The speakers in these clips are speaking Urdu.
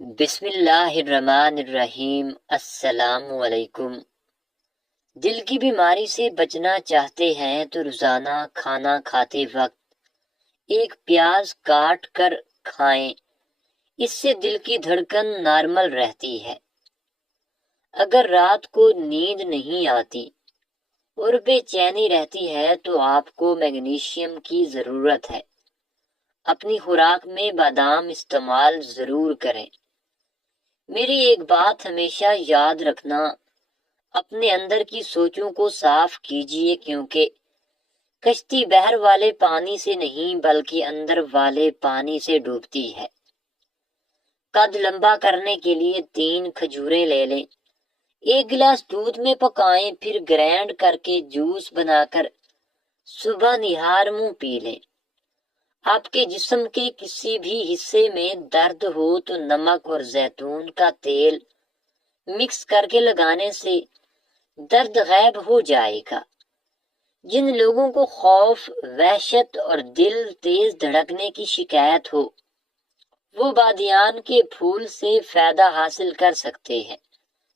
بسم اللہ الرحمن الرحیم۔ السلام علیکم۔ دل کی بیماری سے بچنا چاہتے ہیں تو روزانہ کھانا کھاتے وقت ایک پیاز کاٹ کر کھائیں، اس سے دل کی دھڑکن نارمل رہتی ہے۔ اگر رات کو نیند نہیں آتی اور بے چینی رہتی ہے تو آپ کو میگنیشیم کی ضرورت ہے۔ اپنی خوراک میں بادام استعمال ضرور کریں۔ میری ایک بات ہمیشہ یاد رکھنا، اپنے اندر کی سوچوں کو صاف کیجیے، کیونکہ کشتی بحر والے پانی سے نہیں بلکہ اندر والے پانی سے ڈوبتی ہے۔ قد لمبا کرنے کے لیے 3 کھجوریں لے لیں، ایک گلاس دودھ میں پکائیں، پھر گرینڈ کر کے جوس بنا کر صبح نہار منہ پی لیں۔ آپ کے جسم کے کسی بھی حصے میں درد ہو تو نمک اور زیتون کا تیل مکس کر کے لگانے سے درد غائب ہو جائے گا۔ جن لوگوں کو خوف، وحشت اور دل تیز دھڑکنے کی شکایت ہو، وہ بادیان کے پھول سے فائدہ حاصل کر سکتے ہیں۔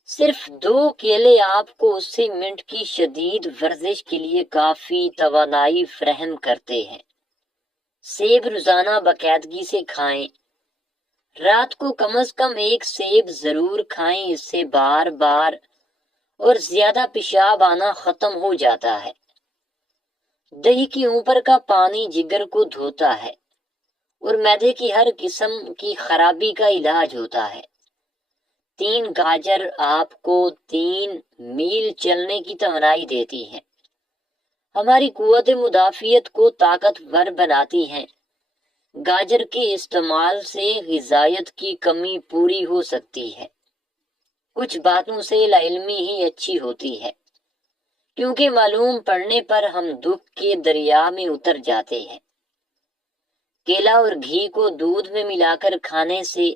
صرف 2 کیلے آپ کو 80 منٹ کی شدید ورزش کے لیے کافی توانائی فراہم کرتے ہیں۔ سیب روزانہ باقاعدگی سے کھائیں۔ رات کو کم از کم 1 سیب ضرور کھائیں، اس سے بار بار اور زیادہ پیشاب آنا ختم ہو جاتا ہے۔ دہی کی اوپر کا پانی جگر کو دھوتا ہے اور معدے کی ہر قسم کی خرابی کا علاج ہوتا ہے۔ 3 گاجر آپ کو 3 میل چلنے کی توانائی دیتی ہیں، ہماری قوت مدافعت کو طاقتور بناتی ہیں۔ گاجر کے استعمال سے غذائیت کی کمی پوری ہو سکتی ہے۔ کچھ باتوں سے لاعلمی ہی اچھی ہوتی ہے، کیونکہ معلوم پڑنے پر ہم دکھ کے دریا میں اتر جاتے ہیں۔ کیلا اور گھی کو دودھ میں ملا کر کھانے سے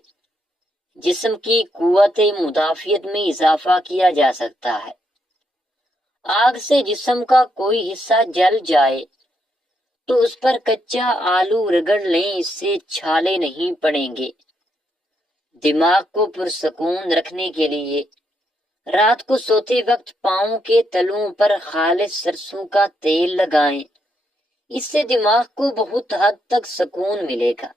جسم کی قوت مدافعت میں اضافہ کیا جا سکتا ہے۔ آگ سے جسم کا کوئی حصہ جل جائے تو اس پر کچا آلو رگڑ لیں، اس سے چھالے نہیں پڑیں گے۔ دماغ کو پرسکون رکھنے کے لیے رات کو سوتے وقت پاؤں کے تلوں پر خالص سرسوں کا تیل لگائیں، اس سے دماغ کو بہت حد تک سکون ملے گا۔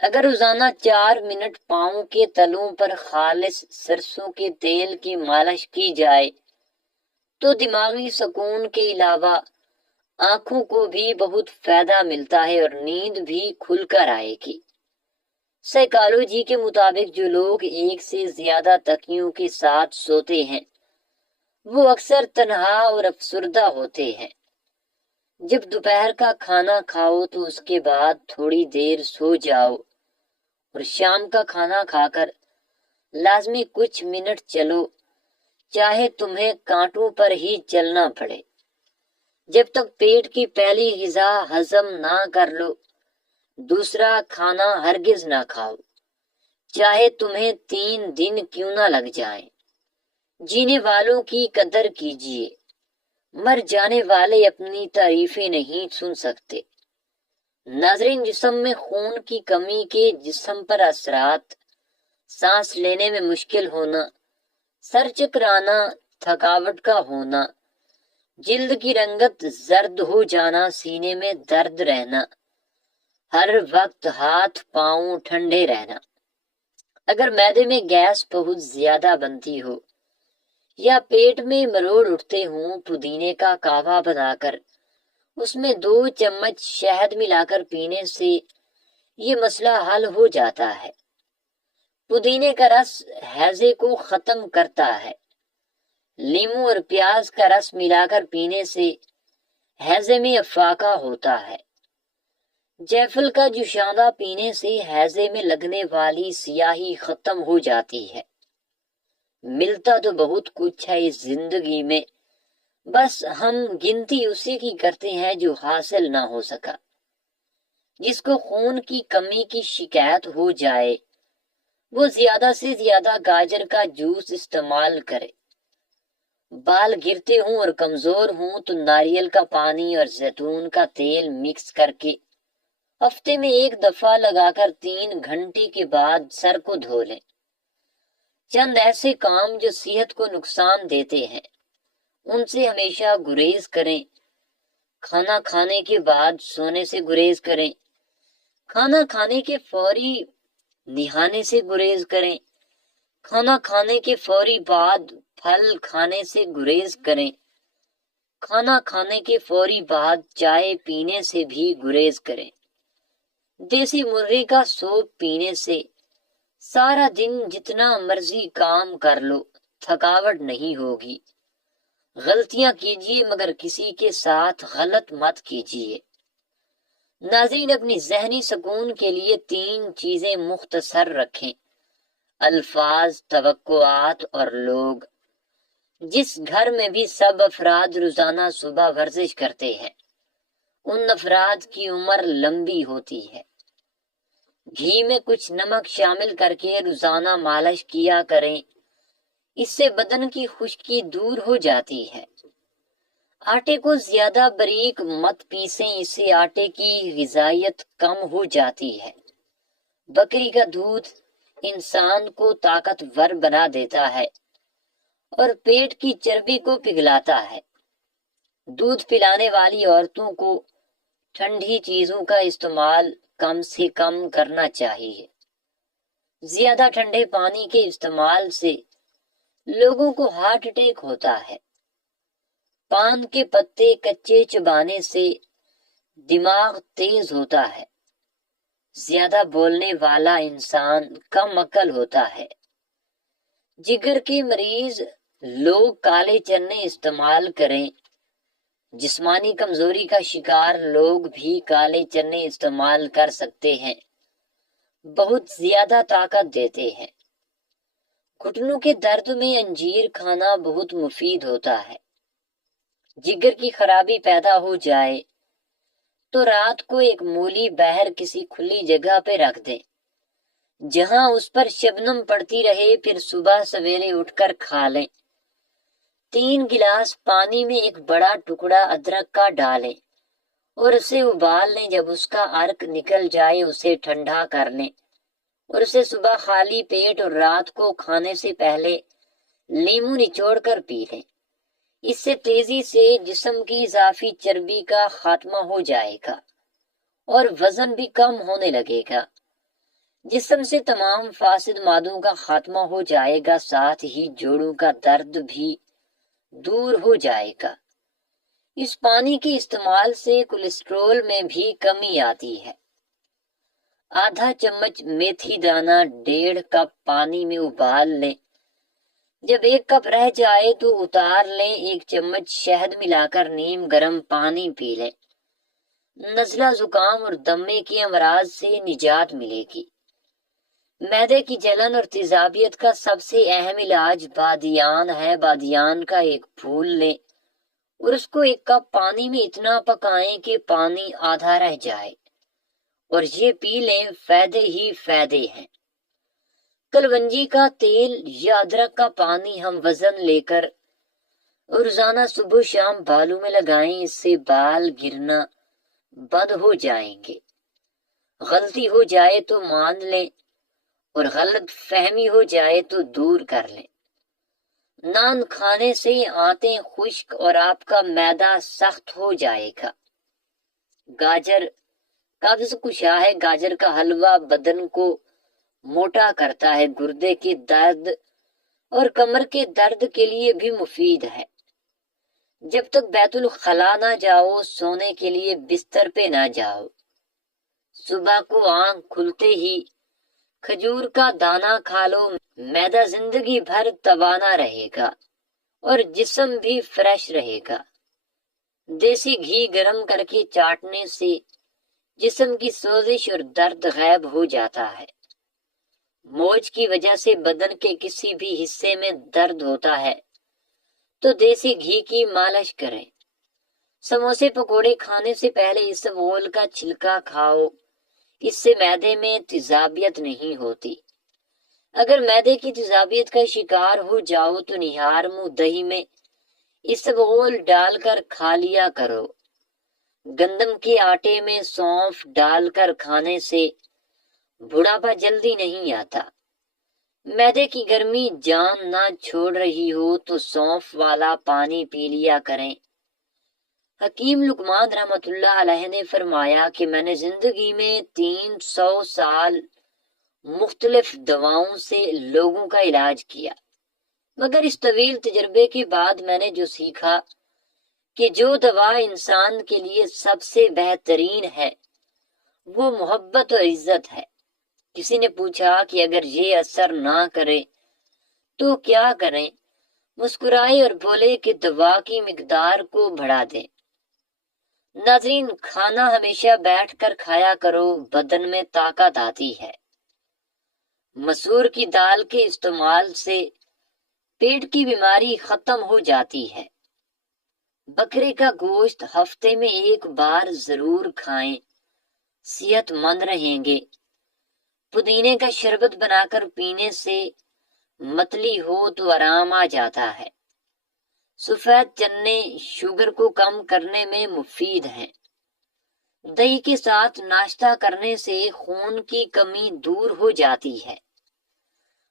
اگر روزانہ 4 منٹ پاؤں کے تلوں پر خالص سرسوں کے تیل کی مالش کی جائے تو دماغی سکون کے علاوہ آنکھوں کو بھی بہت فائدہ ملتا ہے اور نیند بھی کھل کر آئے گی۔ سائیکالوجی کے مطابق جو لوگ 1 سے زیادہ تکیوں کے ساتھ سوتے ہیں وہ اکثر تنہا اور افسردہ ہوتے ہیں۔ جب دوپہر کا کھانا کھاؤ تو اس کے بعد تھوڑی دیر سو جاؤ اور شام کا کھانا کھا کر لازمی کچھ منٹ چلو، چاہے تمہیں کانٹوں پر ہی چلنا پڑے۔ جب تک پیٹ کی پہلی غذا ہضم نہ کر لو، دوسرا کھانا ہرگز نہ کھاؤ، چاہے تمہیں 3 دن کیوں نہ لگ جائیں۔ جینے والوں کی قدر کیجیے، مر جانے والے اپنی تعریفیں نہیں سن سکتے۔ ناظرین، جسم میں خون کی کمی کے جسم پر اثرات، سانس لینے میں مشکل ہونا، سر چکرانا، تھکاوٹ کا ہونا، جلد کی رنگت زرد ہو جانا، سینے میں درد رہنا، ہر وقت ہاتھ پاؤں ٹھنڈے رہنا۔ اگر معدے میں گیس بہت زیادہ بنتی ہو یا پیٹ میں مروڑ اٹھتے ہوں، پودینے کا قہوہ بنا کر اس میں 2 چمچ شہد ملا کر پینے سے یہ مسئلہ حل ہو جاتا ہے۔ پودینے کا رس ہیضے کو ختم کرتا ہے۔ لیموں اور پیاز کا رس ملا کر پینے سے ہیضے میں افاقہ ہوتا ہے۔ جیفل کا جوشاندہ پینے سے ہیضے میں لگنے والی سیاہی ختم ہو جاتی ہے۔ ملتا تو بہت کچھ ہے اس زندگی میں، بس ہم گنتی اسی کی کرتے ہیں جو حاصل نہ ہو سکا۔ جس کو خون کی کمی کی شکایت ہو جائے وہ زیادہ سے زیادہ گاجر کا جوس استعمال کرے۔ بال گرتے ہوں اور کمزور ہوں تو ناریل کا پانی اور زیتون کا تیل مکس کر کے ہفتے میں ایک دفعہ لگا کر 3 گھنٹے کے بعد سر کو دھو لیں۔ چند ایسے کام جو صحت کو نقصان دیتے ہیں ان سے ہمیشہ گریز کریں۔ کھانا کھانے کے بعد سونے سے گریز کریں۔ کھانا کھانے کے فوری نہانے سے گریز کریں۔ کھانا کھانے کے فوری بعد پھل کھانے سے گریز کریں۔ کھانا کھانے کے فوری بعد چائے پینے سے بھی گریز کریں۔ دیسی مرغی کا سوپ پینے سے سارا دن جتنا مرضی کام کر لو تھکاوٹ نہیں ہوگی۔ غلطیاں کیجیے مگر کسی کے ساتھ غلط مت کیجیے۔ ناظرین، اپنی ذہنی سکون کے لیے 3 چیزیں مختصر رکھیں: الفاظ، توقعات اور لوگ۔ جس گھر میں بھی سب افراد روزانہ صبح ورزش کرتے ہیں ان افراد کی عمر لمبی ہوتی ہے۔ گھی میں کچھ نمک شامل کر کے روزانہ مالش کیا کریں، اس سے بدن کی خشکی دور ہو جاتی ہے۔ آٹے کو زیادہ باریک مت پیسیں، اس سے آٹے کی غذائیت کم ہو جاتی ہے۔ بکری کا دودھ انسان کو طاقتور بنا دیتا ہے اور پیٹ کی چربی کو پگھلاتا ہے۔ دودھ پلانے والی عورتوں کو ٹھنڈی چیزوں کا استعمال کم سے کم کرنا چاہیے۔ زیادہ ٹھنڈے پانی کے استعمال سے لوگوں کو ہارٹ اٹیک ہوتا ہے۔ پان کے پتے کچے چبانے سے دماغ تیز ہوتا ہے۔ زیادہ بولنے والا انسان کم عقل ہوتا ہے۔ جگر کے مریض لوگ کالے چنے استعمال کریں۔ جسمانی کمزوری کا شکار لوگ بھی کالے چنے استعمال کر سکتے ہیں، بہت زیادہ طاقت دیتے ہیں۔ گھٹنوں کے درد میں انجیر کھانا بہت مفید ہوتا ہے۔ جگر کی خرابی پیدا ہو جائے تو رات کو ایک مولی بہر کسی کھلی جگہ پہ رکھ دیں جہاں اس پر شبنم پڑتی رہے، پھر صبح سویرے اٹھ کر کھا لیں۔ 3 گلاس پانی میں ایک بڑا ٹکڑا ادرک کا ڈالیں اور اسے ابال لیں۔ جب اس کا عرق نکل جائے اسے ٹھنڈا کر لیں اور اسے صبح خالی پیٹ اور رات کو کھانے سے پہلے لیموں نچوڑ کر پی لیں۔ اس سے تیزی سے جسم کی اضافی چربی کا خاتمہ ہو جائے گا اور وزن بھی کم ہونے لگے گا۔ جسم سے تمام فاسد مادوں کا خاتمہ ہو جائے گا، ساتھ ہی جوڑوں کا درد بھی دور ہو جائے گا۔ اس پانی کے استعمال سے کولیسٹرول میں بھی کمی آتی ہے۔ آدھا چمچ میتھی دانہ 1.5 کپ پانی میں ابال لیں۔ جب 1 کپ رہ جائے تو اتار لیں۔ 1 چمچ شہد ملا کر نیم گرم پانی پی لیں۔ نزلہ، زکام اور دمے کے امراض سے نجات ملے گی۔ معدے کی جلن اور تیزابیت کا سب سے اہم علاج بادیان ہے۔ بادیان کا ایک پھول لیں اور اس کو 1 کپ پانی میں اتنا پکائیں کہ پانی آدھا رہ جائے اور یہ پی لیں، فائدے ہی فائدے ہیں۔ کلونجی کا تیل یا ادرک کا پانی ہم وزن لے کر روزانہ صبح شام بالوں میں لگائیں، اس سے بال گرنا بند ہو جائیں گے۔ غلطی ہو جائے تو مان لیں اور غلط فہمی ہو جائے تو دور کر لیں۔ نان کھانے سے آنتیں خشک اور آپ کا معدہ سخت ہو جائے گا۔ گاجر قبض کشا ہے۔ گاجر کا حلوہ بدن کو موٹا کرتا ہے، گردے کے درد اور کمر کے درد کے لیے بھی مفید ہے۔ جب تک بیت الخلا نہ جاؤ سونے کے لیے بستر پہ نہ جاؤ۔ صبح کو آنکھ کھلتے ہی کھجور کا دانہ کھا لو، معدہ زندگی بھر توانا رہے گا اور جسم بھی فریش رہے گا۔ دیسی گھی گرم کر کے چاٹنے سے جسم کی سوزش اور درد غائب ہو جاتا ہے۔ موچ کی وجہ سے بدن کے کسی بھی حصے میں درد ہوتا ہے تو دیسی گھی کی مالش کریں۔ سموسے پکوڑے کھانے سے پہلے اسبغول کا چھلکا کھاؤ، اس سے معدے میں تیزابیت نہیں ہوتی۔ اگر معدے کی تیزابیت کا شکار ہو جاؤ تو نہار منہ دہی میں اسبغول ڈال کر کھا لیا کرو۔ گندم کے آٹے میں سونف ڈال کر کھانے سے بڑھاپا جلدی نہیں آتا۔ معدے کی گرمی جان نہ چھوڑ رہی ہو تو سونف والا پانی پی لیا کریں۔ حکیم لقمان رحمۃ اللہ علیہ نے فرمایا کہ میں نے زندگی میں 300 سال مختلف دواؤں سے لوگوں کا علاج کیا، مگر اس طویل تجربے کے بعد میں نے جو سیکھا کہ جو دوا انسان کے لیے سب سے بہترین ہے وہ محبت اور عزت ہے۔ کسی نے پوچھا کہ اگر یہ اثر نہ کرے تو کیا کریں؟ مسکرائے اور بولے کہ دوا کی مقدار کو بڑھا دیں۔ ناظرین، کھانا ہمیشہ بیٹھ کر کھایا کرو، بدن میں طاقت آتی ہے۔ مسور کی دال کے استعمال سے پیٹ کی بیماری ختم ہو جاتی ہے۔ بکرے کا گوشت ہفتے میں ایک بار ضرور کھائیں، صحت مند رہیں گے۔ پودینے کا شربت بنا کر پینے سے متلی ہو تو آرام آ جاتا ہے۔ سفید چنے شوگر کو کم کرنے میں مفید ہیں۔ دہی کے ساتھ ناشتہ کرنے سے خون کی کمی دور ہو جاتی ہے۔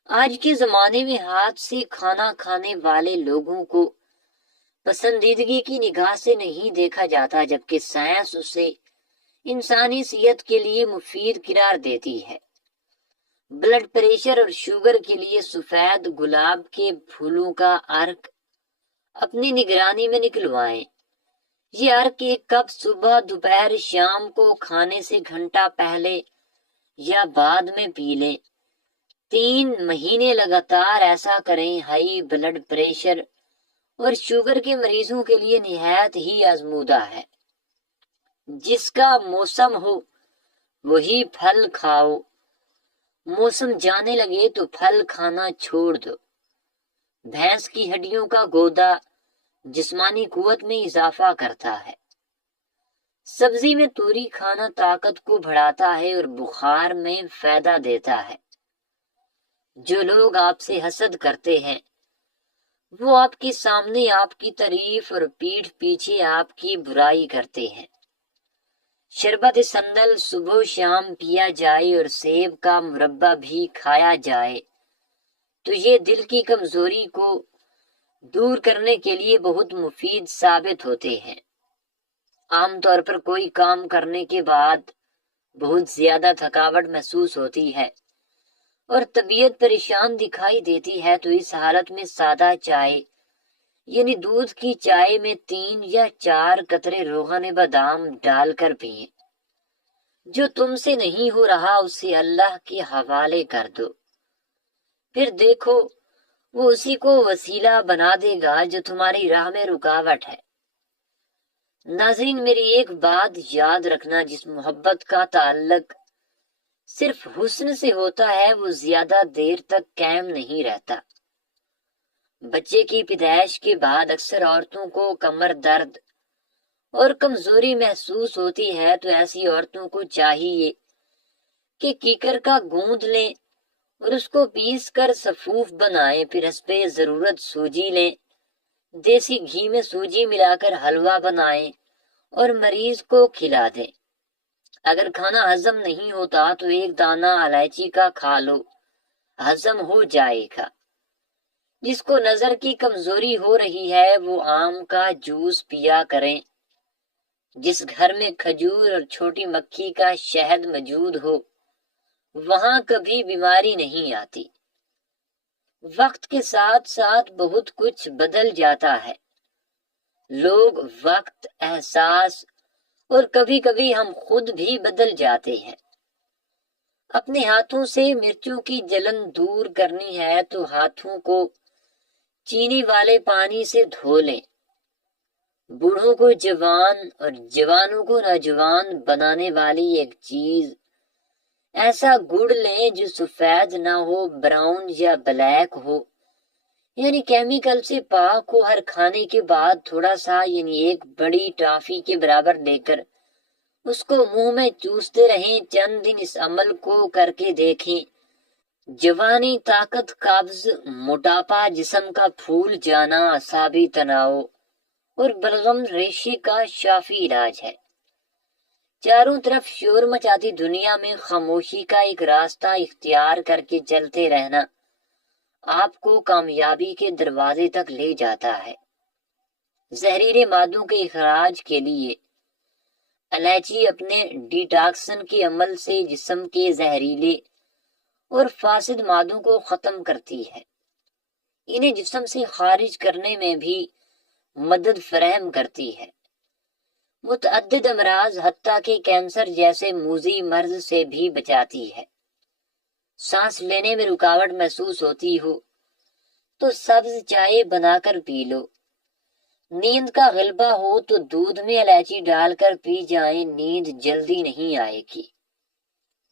آج کے زمانے میں ہاتھ سے کھانا کھانے والے لوگوں کو پسندیدگی کی نگاہ سے نہیں دیکھا جاتا، جبکہ سائنس اسے انسانی صحت کے لیے مفید قرار دیتی ہے۔ بلڈ پریشر اور شوگر کے لیے سفید گلاب کے پھولوں کا عرق اپنی نگرانی میں نکلوائیں۔ یہ عرق ایک کپ صبح، دوپہر، شام کو کھانے سے گھنٹہ پہلے یا بعد میں پی لیں۔ 3 مہینے لگاتار ایسا کریں۔ ہائی بلڈ پریشر اور شوگر کے مریضوں کے لیے نہایت ہی آزمودہ ہے۔ جس کا موسم ہو وہی پھل کھاؤ، موسم جانے لگے تو پھل کھانا چھوڑ دو۔ بھینس کی ہڈیوں کا گودا جسمانی قوت میں اضافہ کرتا ہے۔ سبزی میں توری کھانا طاقت کو بڑھاتا ہے اور بخار میں فائدہ دیتا ہے۔ جو لوگ آپ سے حسد کرتے ہیں وہ آپ کے سامنے آپ کی تعریف اور پیٹھ پیچھے آپ کی برائی کرتے ہیں۔ شربت سندل صبح و شام پیا جائے اور سیب کا مربع بھی کھایا جائے تو یہ دل کی کمزوری کو دور کرنے کے لیے بہت مفید ثابت ہوتے ہیں۔ عام طور پر کوئی کام کرنے کے بعد بہت زیادہ تھکاوٹ محسوس ہوتی ہے اور طبیعت پریشان دکھائی دیتی ہے، تو اس حالت میں سادہ چائے یعنی دودھ کی چائے میں 3 یا 4 قطرے روغن بادام ڈال کر پئیں۔ جو تم سے نہیں ہو رہا اسے اللہ کے حوالے کر دو، پھر دیکھو وہ اسی کو وسیلہ بنا دے گا جو تمہاری راہ میں رکاوٹ ہے۔ ناظرین، میری ایک بات یاد رکھنا، جس محبت کا تعلق صرف حسن سے ہوتا ہے وہ زیادہ دیر تک قائم نہیں رہتا۔ بچے کی پیدائش کے بعد اکثر عورتوں کو کمر درد اور کمزوری محسوس ہوتی ہے، تو ایسی عورتوں کو چاہیے کہ کیکر کا گوند لیں اور اس کو پیس کر سفوف بنائیں، پھر اس پہ ضرورت سوجی لیں، دیسی گھی میں سوجی ملا کر حلوہ بنائیں اور مریض کو کھلا دیں۔ اگر کھانا ہضم نہیں ہوتا تو 1 دانہ الائچی کا کھا لو، ہضم ہو جائے گا۔ جس کو نظر کی کمزوری ہو رہی ہے وہ آم کا جوس پیا کریں۔ جس گھر میں کھجور اور چھوٹی مکھی کا شہد موجود ہو وہاں کبھی بیماری نہیں آتی۔ وقت کے ساتھ ساتھ بہت کچھ بدل جاتا ہے۔ لوگ، وقت، احساس اور کبھی کبھی ہم خود بھی بدل جاتے ہیں۔ اپنے ہاتھوں سے مرچوں کی جلن دور کرنی ہے تو ہاتھوں کو چینی والے پانی سے دھو لیں۔ بوڑھوں کو جوان اور جوانوں کو نوجوان بنانے والی ایک چیز، ایسا گڑ لیں جو سفید نہ ہو، براؤن یا بلیک ہو، یعنی کیمیکل سے پاک ہو۔ ہر کھانے کے بعد تھوڑا سا یعنی 1 بڑی ٹافی کے برابر لے کر اس کو منہ میں چوستے رہیں۔ چند دن اس عمل کو کر کے دیکھیں۔ جوانی، طاقت، قبض، موٹاپا، جسم کا پھول جانا، اعصابی تناؤ اور بلغم ریشے کا شافی علاج ہے۔ چاروں طرف شور مچاتی دنیا میں خاموشی کا ایک راستہ اختیار کر کے چلتے رہنا آپ کو کامیابی کے دروازے تک لے جاتا ہے۔ زہریلے مادوں کے اخراج کے لیے الائچی اپنے ڈیٹاکسن کے عمل سے جسم کے زہریلے اور فاسد مادوں کو ختم کرتی ہے۔ انہیں جسم سے خارج کرنے میں بھی مدد فراہم کرتی ہے۔ متعدد امراض حتیٰ کہ کینسر جیسے موذی مرض سے بھی بچاتی ہے۔ سانس لینے میں رکاوٹ محسوس ہوتی ہو تو سبز چائے بنا کر پی لو۔ نیند کا غلبہ ہو تو دودھ میں الائچی ڈال کر پی جائیں، نیند جلدی نہیں آئے گی۔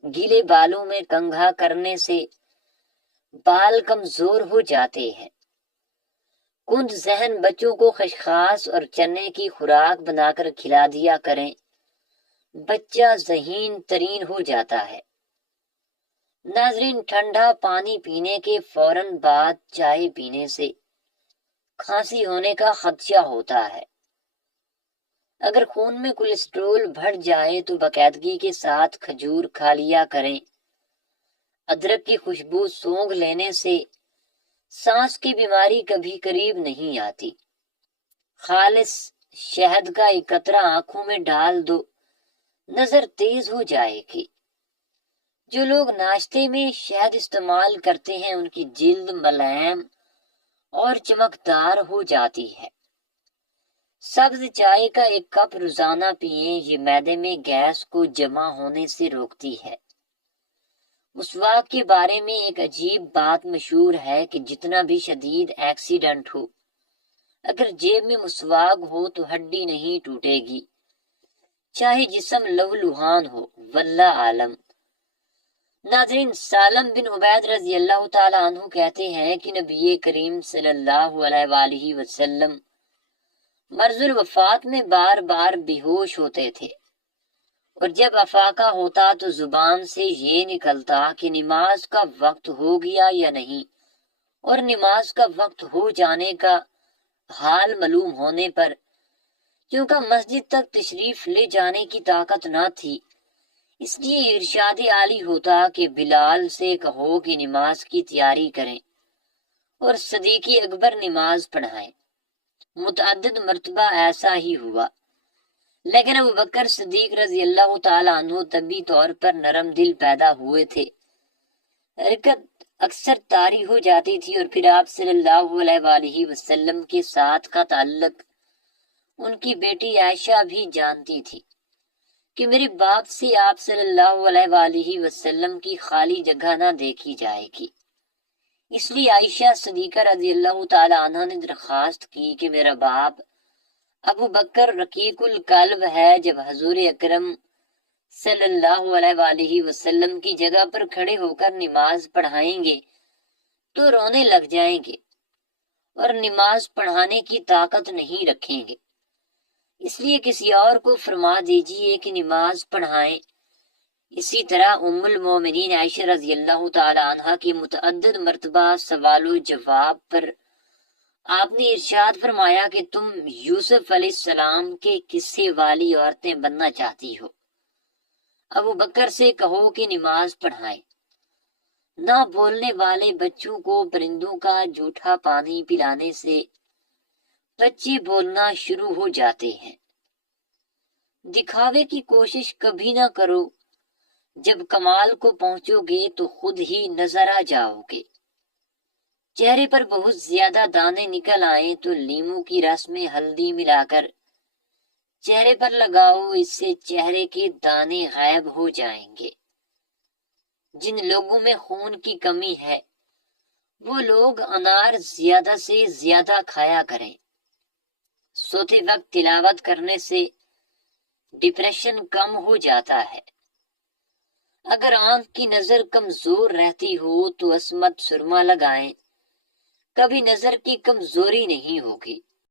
گیلے بالوں میں کنگھا کرنے سے بال کمزور ہو جاتے ہیں۔ کند ذہن بچوں کو خشخاش اور چنے کی خوراک بنا کر کھلا دیا کریں، بچہ ذہین ترین ہو جاتا ہے۔ ناظرین، ٹھنڈا پانی پینے کے فوراً بعد چائے پینے سے کھانسی ہونے کا خدشہ ہوتا ہے۔ اگر خون میں کولیسٹرول بڑھ جائے تو باقاعدگی کے ساتھ کھجور کھا لیا کریں۔ ادرک کی خوشبو سونگھ لینے سے سانس کی بیماری کبھی قریب نہیں آتی۔ خالص شہد کا ایک قطرہ آنکھوں میں ڈال دو، نظر تیز ہو جائے گی۔ جو لوگ ناشتے میں شہد استعمال کرتے ہیں ان کی جلد ملائم اور چمکدار ہو جاتی ہے۔ سبز چائے کا ایک کپ روزانہ پئیں، یہ معدے میں گیس کو جمع ہونے سے روکتی ہے۔ مسواک کے بارے میں ایک عجیب بات مشہور ہے کہ جتنا بھی شدید ایکسیڈنٹ ہو، اگر جیب میں مسواک ہو تو ہڈی نہیں ٹوٹے گی، چاہے جسم لہولہان ہو، واللہ عالم۔ ناظرین، سالم بن عبید رضی اللہ تعالی عنہ کہتے ہیں کہ نبی کریم صلی اللہ علیہ وآلہ وسلم مرض الوفات میں بار بار بے ہوش ہوتے تھے، اور جب افاقہ ہوتا تو زبان سے یہ نکلتا کہ نماز کا وقت ہو گیا یا نہیں، اور نماز کا وقت ہو جانے کا حال معلوم ہونے پر کیونکہ مسجد تک تشریف لے جانے کی طاقت نہ تھی، اس لیے ارشاد عالی ہوتا کہ بلال سے کہو کہ نماز کی تیاری کریں اور صدیق اکبر نماز پڑھائیں۔ متعدد مرتبہ ایسا ہی ہوا، لیکن ابو بکر صدیق رضی اللہ تعالی عنہ طبی طور پر نرم دل پیدا ہوئے تھے۔ حرکت اکثر طاری ہو جاتی تھی، اور پھر آپ صلی اللہ علیہ وآلہ وسلم کے ساتھ کا تعلق ان کی بیٹی عائشہ بھی جانتی تھی کہ میرے باپ سے آپ صلی اللہ علیہ وآلہ وسلم کی خالی جگہ نہ دیکھی جائے گی۔ اس لیے عائشہ صدیقہ رضی اللہ تعالی عنہ نے درخواست کی کہ میرا باپ ابو بکر رقیق القلب ہے، جب حضور اکرم صلی اللہ علیہ وآلہ وسلم کی جگہ پر کھڑے ہو کر نماز پڑھائیں گے تو رونے لگ جائیں گے اور نماز پڑھانے کی طاقت نہیں رکھیں گے، اس لیے کسی اور کو فرما دیجئے کہ نماز پڑھائیں۔ اسی طرح ام المومنین عائشہ رضی اللہ تعالی عنہ کی متعدد مرتبہ سوال و جواب پر آپ نے ارشاد فرمایا کہ تم یوسف علیہ السلام کے قصے والی عورتیں بننا چاہتی ہو، ابو بکر سے کہو کہ نماز پڑھائیں۔ نہ بولنے والے بچوں کو پرندوں کا جھوٹا پانی پلانے سے بچے بولنا شروع ہو جاتے ہیں۔ دکھاوے کی کوشش کبھی نہ کرو، جب کمال کو پہنچو گے تو خود ہی نظر آ جاؤ گے۔ چہرے پر بہت زیادہ دانے نکل آئیں تو لیموں کی رس میں ہلدی ملا کر چہرے پر لگاؤ، اس سے چہرے کے دانے غائب ہو جائیں گے۔ جن لوگوں میں خون کی کمی ہے وہ لوگ انار زیادہ سے زیادہ کھایا کریں۔ سوتے وقت تلاوت کرنے سے ڈپریشن کم ہو جاتا ہے۔ اگر آنکھ کی نظر کمزور رہتی ہو تو عصمت سرما لگائیں، کبھی نظر کی کمزوری نہیں ہوگی۔